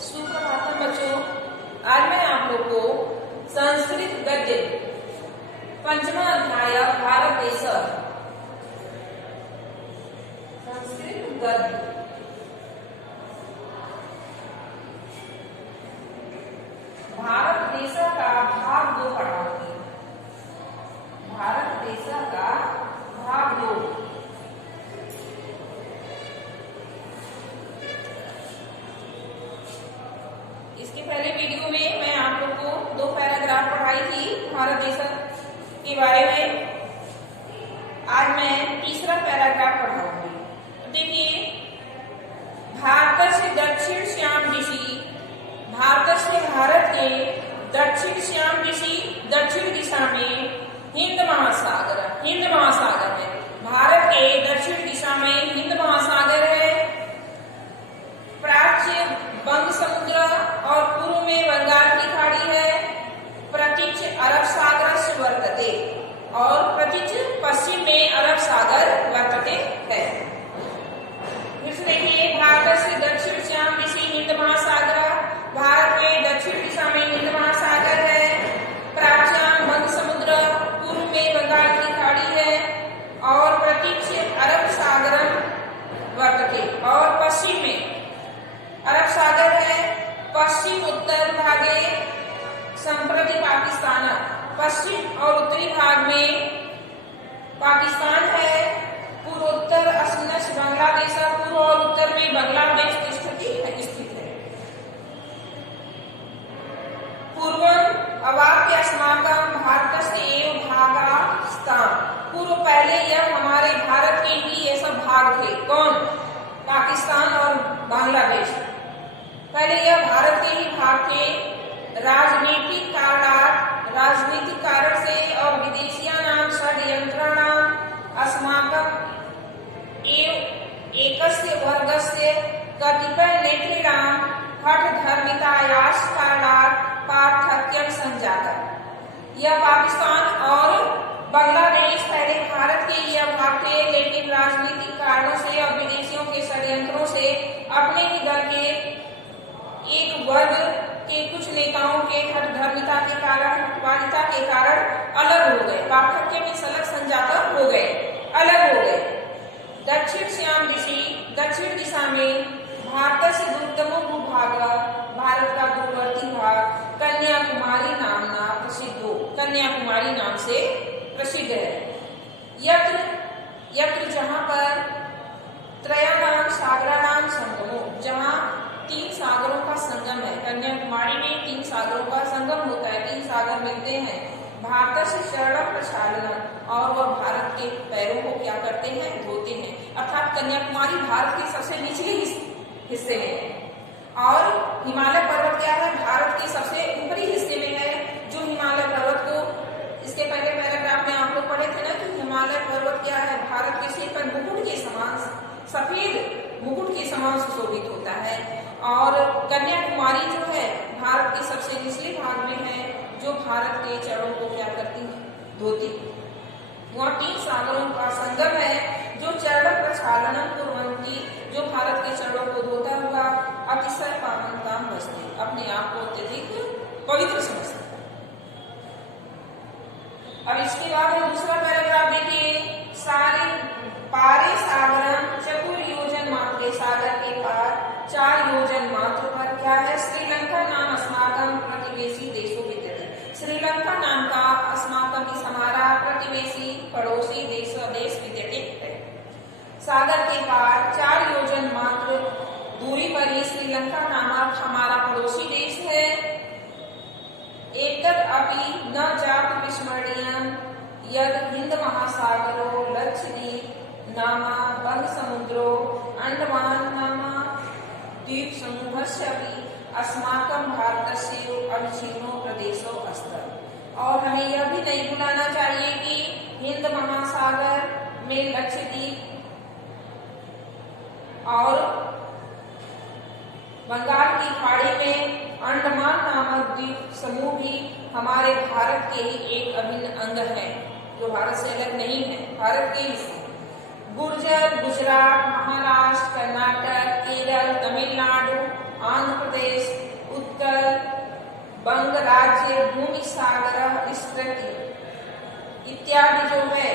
सुप्रभातम बच्चों, आज मैं आप लोग को संस्कृत गद्य पंचमा अध्याय भारत देश संस्कृत गद्य भारत देश का भाग 2 पढ़ाऊंगी। भारत देश का भाग 2। इसके पहले वीडियो में मैं आप लोग को 2 पैराग्राफ पढ़ाई थी भारत देश के बारे में। आज मैं तीसरा पैराग्राफ पढ़ाऊंगी। तो देखिए, भारत से दक्षिण श्याम दिशी, भारत से भारत के दक्षिण श्याम दिशी, दक्षिण दिशा में हिंद महासागर है। भारत के दक्षिण दिशा में हिंद महासागर है। प्राच्य बंग समुद्र और पूर्व में बंगाल की खाड़ी है। प्रतीच अरब सागर से वर्तते और प्रतीच पश्चिम में अरब सागर वर्तते है। फिर से देखिए, भारत से दक्षिण श्याम दिशी हिंद महासागर, भारत में दक्षिण दिशा में हिंद महासागर है। प्राच्य बंग समुद्र, पूर्व में बंगाल की खाड़ी है और प्रतीच अरब सागर वर्तते और पश्चिम में अरब सागर है। पश्चिम उत्तर भागे संप्रति पाकिस्तान, पश्चिम और उत्तरी भाग में पाकिस्तान है। पूर्वोत्तर अश्नश बांग्लादेश, पूर्व और उत्तर में बांग्लादेश की स्थित है। पूर्वम अवाप्य अस्माकं भारतस्य एव भागास्तान, पूर्व पहले यह हमारे भारत के ही ये सब भाग थे। कौन? पाकिस्तान और बांग्लादेश। पहले यह भारत के ही भाग थे। राजनीतिक कारण से और विदेशियानां षड्यंत्राणां अस्माकं एव एकस्य वर्गस्य कतिपय नेतॄणां हठधर्मितायाः कारणात् पार्थक्यं संजातम्। यह पाकिस्तान और बांग्लादेश पहले भारत के यह भाग थे, लेकिन राजनीतिक कारणों से और विदेशियों के षड्यंत्रों से अपने ही दल के एक वर्ग के कुछ नेताओं के हठधर्मिता के कारण, हठवादिता के कारण अलग हो गए। पार्थक्य में सलग संजाता हो गए, अलग हो गए। दक्षिण श्याम दिशी, दक्षिण दिशा में भारत से दूरतमो भूभाग, भारत का दूरवर्ती भाग कन्याकुमारी नामना प्रसिद्ध हो, कन्याकुमारी नाम से प्रसिद्ध है। यत्र जहाँ पर त्रयाणाम सागराणाम संगमो, जहाँ 3 सागरों का संगम है। कन्याकुमारी में 3 सागरों का संगम होता है, 3 सागर मिलते हैं। भारत से शरणम प्रक्षालनम, और वह भारत के पैरों को क्या करते हैं? धोते हैं। अर्थात कन्याकुमारी भारत के सबसे निचले हिस्से में है और हिमालय पर्वत क्या है? भारत के सबसे ऊपरी हिस्से में है। जो हिमालय पर्वत को इसके पहले पैराग्राफ में आप लोग पढ़े थे ना कि हिमालय पर्वत क्या है? भारत के सिर पर मुकुट के समान, सफेद मुकुट के समान सुशोभित होता है। और कन्याकुमारी जो है भारत के सबसे निचले भाग में है, जो भारत के चरणों को क्या करती है? धोती। वहाँ 3 सागरों का संगम है, जो चरण प्रक्षालनम कुर्वन्ति, जो भारत के चरणों को धोता हुआ अतिशय पावनताम बसते, अपने आप को अत्यधिक पवित्र समझते। अब इसके बाद दूसरा पैराग्राफ देखिए, पारे सागरम चतुर योजन मात्र, सागर के पार 4 योजन मात्र पर क्या है? श्रीलंका नाम अस्माकं प्रतिवेशी देशों विद्यते। श्रीलंका नाम का अस्माकं इस हमारा प्रतिवेशी पड़ोसी देश विद्यते है। सागर के पार 4 योजन मात्र दूरी पर ही श्रीलंका नामक हमारा पड़ोसी देश है। एतद् अपि न जात विस्मरणीयम् यद हिंद महासागरो लक्षद्वीप नामा बंग समुद्रो अंडमान नामा द्वीप समूहस्य अपि अस्माकं भारतस्य अविच्छिन्नो प्रदेशो अस्ति। और हमें यह भी नहीं भुलाना चाहिए कि हिंद महासागर में लक्षद्वीप और बंगाल की खाड़ी में अंडमान नामक द्वीप समूह भी हमारे भारत के ही एक अभिन्न अंग है, जो भारत से अलग नहीं है, भारत के हिस्से। गुर्जर, गुजरात, महाराष्ट्र, कर्नाटक, केरल, तमिलनाडु आंध्र प्रदेश, उत्कल, बंग राज्य, भूमि सागर विस्तृति इत्यादि जो है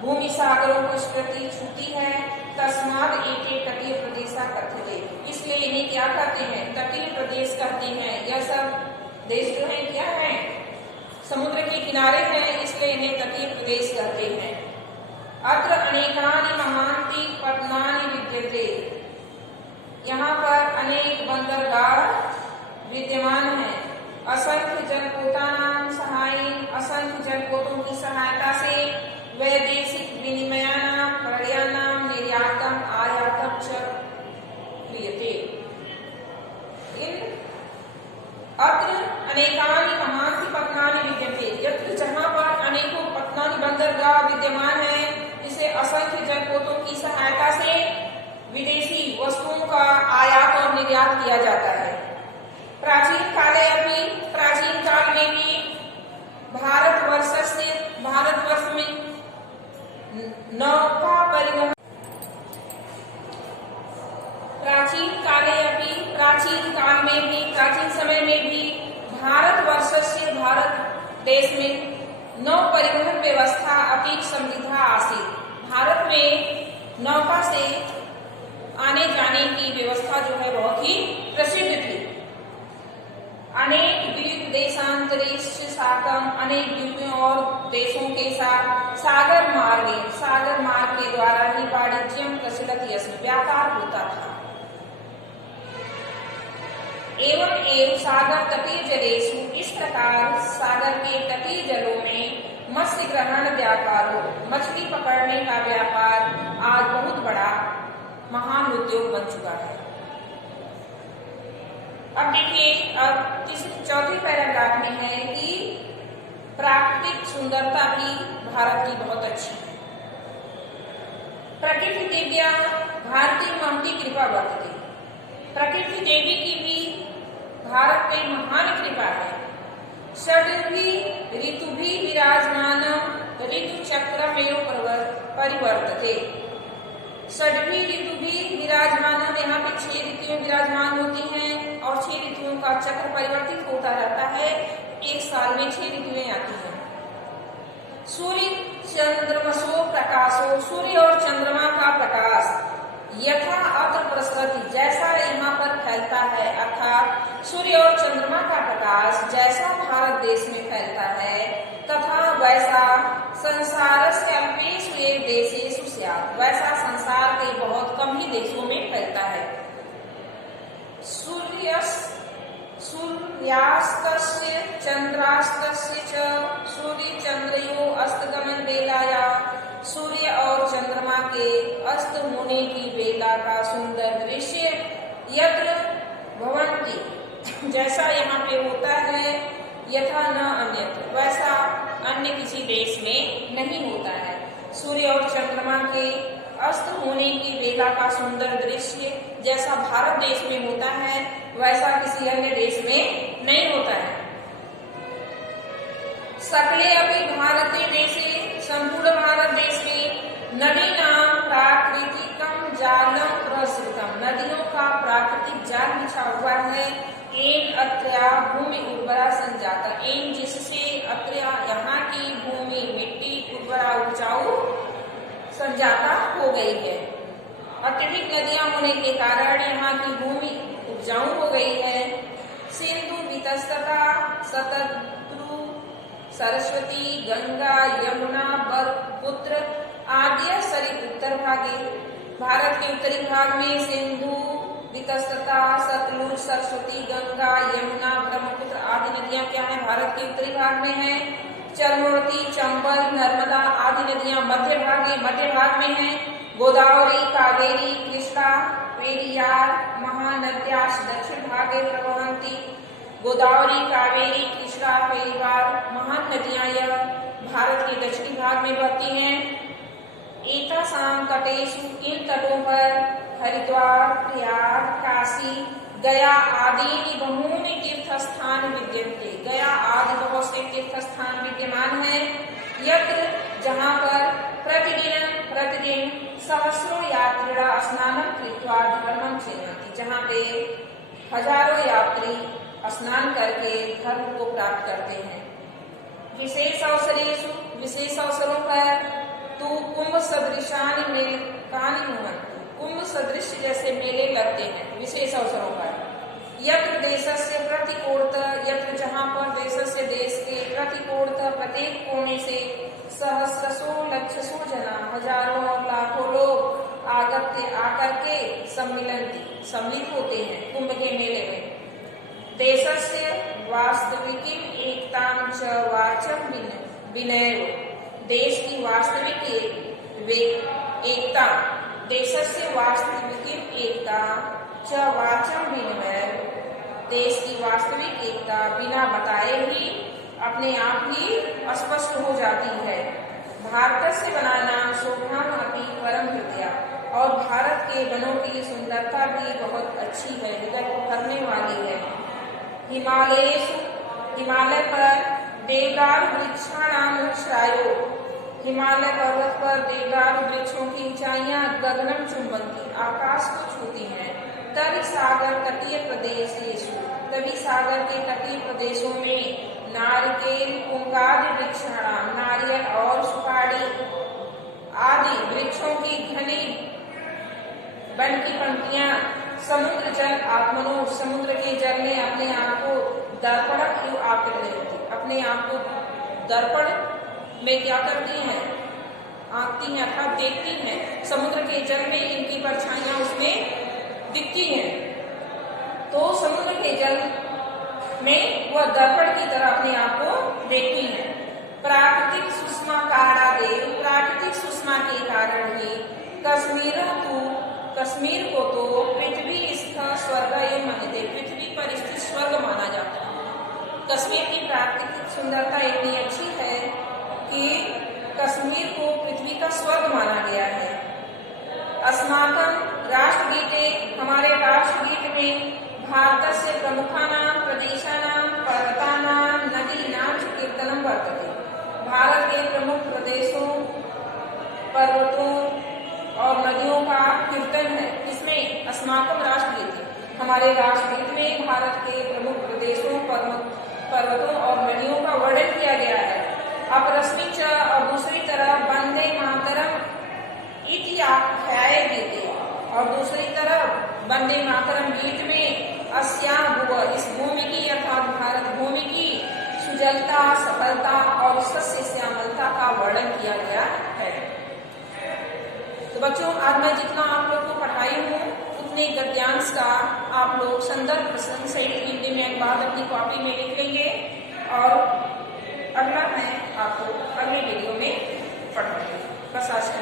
भूमि सागरों को स्मृति छूती है। तस्माद एते तटीय प्रदेश कथ्यते, इसलिए इन्हें क्या कहते हैं? तटीय प्रदेश कहते हैं। यह सब देश जो है क्या है? समुद्र के किनारे हैं, इसलिए इन्हें तटीय प्रदेश कहते हैं। अत्र अनेकानि महान्ति पत्तनानि विद्यते, यहाँ पर अनेक बंदरगाह विद्यमान हैं। असंख्य जलपोतानां सहायेन, असंख्य जलपोतों की सहायता से वैदेशिक विनिमयानां क्रयणां निर्यातम् आयातं च क्रियते। अत्र अनेकानि महान्ति पत्तनानि विद्यन्ते, यत्र जहाँ पर अनेकों पत्तनानि बंदरगाह विद्यमान है, जिसे असंख्य जलपोतों की सहायता से विदेशी वस्तुओं का आयात और निर्यात किया जाता है। प्राचीन काले अभी, प्राचीन काल में भी भारतवर्ष में नौका परिवहन, प्राचीन काल में भी, प्राचीन समय में भी भारतवर्ष से, भारत देश में नौ परिवहन व्यवस्था अति समृद्ध आसीत। भारत में नौका से आने जाने की व्यवस्था जो है बहुत ही प्रसिद्ध थी। अनेक द्वीप देशांतरिक्ष साकम, अनेक द्वीपों और देशों के साथ सागर मार्ग के द्वारा ही वाणिज्यम प्रचलित यस्मिन्, व्यापार होता था। एवं सागर तटीय जलेषु, इस प्रकार सागर के तटीय जलों में मत्स्य ग्रहण व्यापारों, मछली पकड़ने का व्यापार आज बहुत बड़ा महान उद्योग बन चुका है। अब देखिए, अब चौथी पैराग्राफ में है कि प्राकृतिक सुंदरता भी भारत की बहुत अच्छी है। प्रकृति देव्या भारतीय महती कृपा वर्तते, प्रकृति देवी की भी भारत पे महान कृपा है। षड्भी ऋतुभि विराजमान ऋतु चक्रमेव परिवर्तते, षड्भी ऋतुभि विराजमान, यहाँ पे 6 ऋतुएं विराजमान होती हैं और 6 ऋतुओं का चक्र परिवर्तित होता रहता है। एक साल में 6 ऋतुएं आती हैं। सूर्य चंद्रमसो प्रकाशो, सूर्य और चंद्रमा का प्रकाश यथा अत्र प्रसरति, जैसा यहाँ पर फैलता है, अर्थात सूर्य और चंद्रमा का प्रकाश जैसा भारत देश में फैलता है, तथा वैसा संसारस्य अल्पेषु एव देशेषु स्यात्, वैसा संसार के बहुत कम ही देशों में फैलता है। सूर्यास्तस्य चंद्रास्तस्य च, सूर्य चंद्रयोः अस्तगमन बेलायां, सूर्य और चंद्रमा के अस्त होने की बेला का सुंदर दृश्य यत्र भवन्ति, जैसा यहाँ पे होता है, यथा न अन्यत्र, वैसा अन्य किसी देश में नहीं होता है। सूर्य और चंद्रमा के अस्त होने की बेला का सुंदर दृश्य जैसा भारत देश में होता है, वैसा किसी अन्य देश में नहीं होता है। सकले अभी भारतीय देशे, संपूर्ण भारत देश में नदीनां प्राकृतिकं जालं प्रसृतम्, नदियों का प्राकृतिक जाल बिछा हुआ है। एन अत्र्या भूमि उर्वरा संजाता, एन जिससे अत्र्या यहाँ की भूमि मिट्टी उर्वरा उपजाऊ संजाता हो गई है। अत्यधिक नदियां होने के कारण यहाँ की भूमि उपजाऊ हो गई है। सिंधु वितस्तता शतद्रु सरस्वती गंगा यमुना ब्रह्मपुत्र आदि सरित उत्तर भागे, भारत के उत्तरी भाग में सिंधु वितस्तता सतलुज सरस्वती गंगा यमुना ब्रह्मपुत्र आदि नदियां क्या है? भारत के उत्तरी भाग में है। चरमोती चंबल नर्मदा आदि नदियां मध्य भाग में है। गोदावरी कावेरी कृष्णा पेरियार महानद्याश्च दक्षिण भागे प्रवहन्ति, गोदावरी कावेरी कृष्णा पेरियार महान नदियां यह भारत के दक्षिणी भाग में बहती हैं। एतासां तटेषु, इन तटों पर हरिद्वार प्रयाग काशी गया आदि बहूनि तीर्थ स्थान विद्यन्ते, गया आदि बहुत से तीर्थ स्थान विद्यमान है। यत्र जहाँ पर प्रतिदिन सहस्रो यात्रिणः स्नानं कृत्वा धर्मं चिन्वन्ति, जहाँ पे हजारों यात्री स्नान करके धर्म को प्राप्त करते हैं। विशेष अवसरों पर तू कुंभ सदृशान मेलकानि भवन्ति, कुंभ सदृश जैसे मेले लगते हैं विशेष अवसरों पर। यत्र देशस्य प्रतिकोणत, यत्र जहाँ पर देशस्य देश के प्रतिकोणत प्रत्येक कोने से सहस्रसो लक्षसो जना हजारों और लाखों लोग आकर के सम्मिलित होते हैं कुंभ के मेले में। देशस्य वास्तविकीम एकतां च वाचम विनयो, देश की वास्तविक एकता, देशस्य वास्तविकीम एकता च वाचम विनय, देश की वास्तविक एकता बिना बताए ही अपने आप ही स्पष्ट हो जाती है। भारत से बना नाम शोभाम अपनी परम हृदया, और भारत के वनों की सुंदरता भी बहुत अच्छी है, हृदय को भरने वाली है। हिमालय पर देवदार वृक्षाणाम उच्छ्रायो, हिमालय पर्वत पर देवदार वृक्षों की ऊंचाइयां गगनम चुंबती, आकाश को छूती हैं। तभी सागर तटीय प्रदेशेषु, तभी सागर के तटीय प्रदेशों में नारिकेल पुंगादि वृक्षाणाम, नारियल और सुपारी आदि वृक्षों की घनी वन की पंक्तियां, समुद्र जल आत्मनो, समुद्र के जल में अपने आप को दर्पण अपने आप को दर्पण में क्या करती हैं, आंकती हैं अर्थात देखती हैं। समुद्र के जल में इनकी परछाइयां उसमें दिखती हैं, तो समुद्र के जल में वह दर्पण की तरह अपने आप को देखती हैं। प्राकृतिक सुषमा कारादेव, प्राकृतिक सुषमा के कारण ही कश्मीर को तो पृथ्वी स्थ स्वर्ग मानते, पृथ्वी पर स्थित स्वर्ग माना जाता है। कश्मीर की प्राकृतिक सुंदरता इतनी अच्छी है कि कश्मीर को पृथ्वी का स्वर्ग माना गया है। अस्माकं राष्ट्रगीते, हमारे राष्ट्रगीत में भारत से प्रमुखानां प्रदेशानां पर्वतानां नदीनां च कीर्तनं वर्तते, भारत के प्रमुख प्रदेशों पर्वतों और नदियों का कीर्तन है। इसमें अस्माकं राष्ट्रगीत, हमारे राष्ट्रगीत में भारत के प्रमुख प्रदेशों पर्वतों और नदियों का वर्णन किया गया है। अपरस्मी च, और दूसरी तरफ वंदे मातरम इति आख्याये गीते, और दूसरी तरफ वंदे मातरम गीत में अस्याम भुव, इस भूमि की अर्थात भारत भूमि की सुजलता, सफलता और सस्य श्यामलता का वर्णन किया गया है। तो बच्चों, आज मैं जितना आप लोग को पढ़ाई हूँ उतने गद्यांश का आप लोग संदर्भ प्रसंग सहित हिंदी में एक बार अपनी कॉपी में लिख लेंगे, और अगला मैं आपको अगले वीडियो में पढ़ाऊंगी। बस आज का